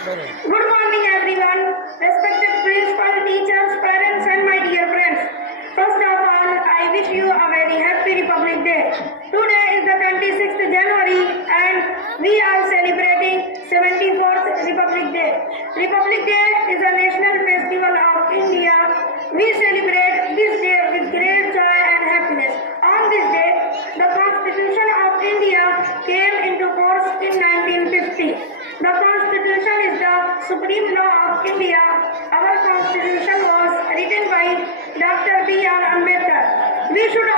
Good morning, everyone. Respected principal, teachers, parents, and my dear friends. First of all, I wish you a very happy Republic Day. Today is the 26th January, and we are celebrating 74th Republic Day. Republic Day is a national festival of India. We celebrate this day with great joy and happiness. On this day, the Constitution of India came into force in 1950. The Constitution is the supreme law of India. Our Constitution was written by Dr. B.R. Ambedkar. We should